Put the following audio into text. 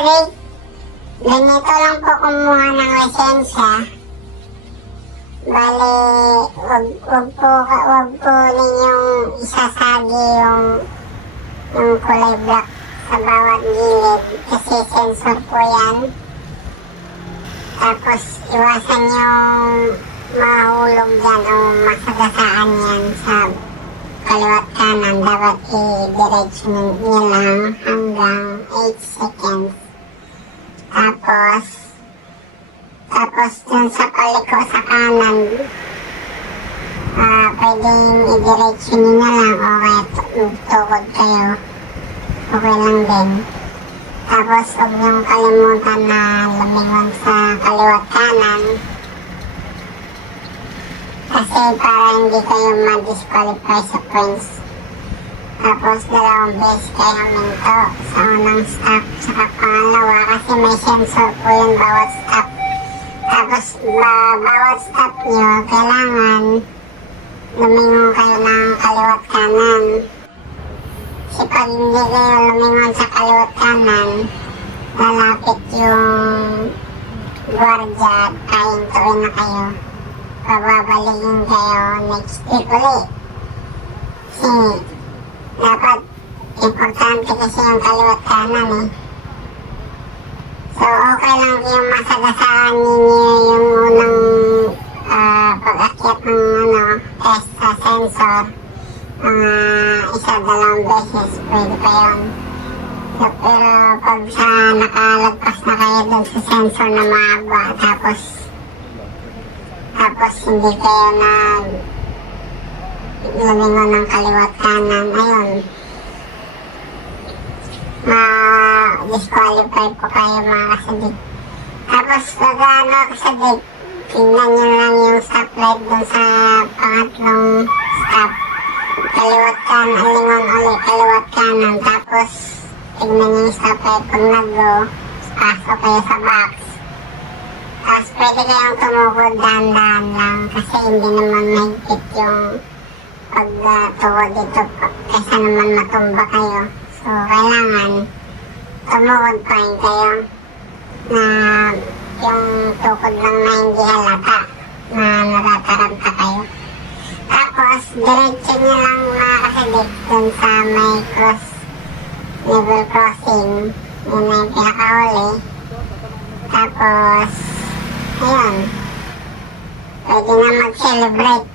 kasadik, ganito lang po kumuha ng lisensya. Bale, wag po ninyong isasagi yung kulay black sa bawat gilid kasi sensor po yan. Tapos iwasan yung mahulog yan o masagasaan yan sa kaliwat kanan. Dapat i-diretso nyo lang hanggang 8 seconds. Tapos dun sa paliko sa kanan, pwedeng i-diretso nyo na lang o kaya tukod kayo. Okay lang din. Tapos huwag niyong kalimutan na lumingon sa kaliwat kanan. Kasi para hindi kayo ma-disqualify sa points. Tapos 2 beses kayo huminto sa unang stop saka pangalawa kasi may sensor po yung bawat stop. Tapos bawat stop nyo kailangan lumingon kayo ng kaliwat kanan. Kasi pag hindi kayo lumingon sa kaliwat kanan, lalapit yung gwardiya at pahintuin na kayo. Pababaligin kayo next week ulit. Kasi dapat importante kasi yung kaliwat kanan eh. So okay lang yung masagasaan ninyo yung unang pag-akyat ng test sa sensor. Mga 1-2 beses pwede pa yun. So, pero pag nakalagpas na kayo dun sa sensor na mahaba tapos hindi kayo na lumingon ng kaliwat kanan, ayun, ma-disqualify po kayo mga kasadik. Tapos kasadik, tingnan nyo lang yung stoplight dun sa pangatlong stop. Kaliwat kanan, lingon ulit, kaliwat kanan. Tapos tingnan nyo yung stoplight pag nag-go, pasok kayo sa box. Tapos pwede kayong tumukod dahan-dahan lang kasi hindi naman mahigpit yung pagtuwod dito kaysa naman matumba kayo. So kailangan tumukod pa rin kayo na yung tukod lang na hindi halata na natataranta kayo. Tapos diretso nyo lang mga kasadik dun sa may level crossing. Yun na yung pinakauli. Tapos ayun, pwede na mag-celebrate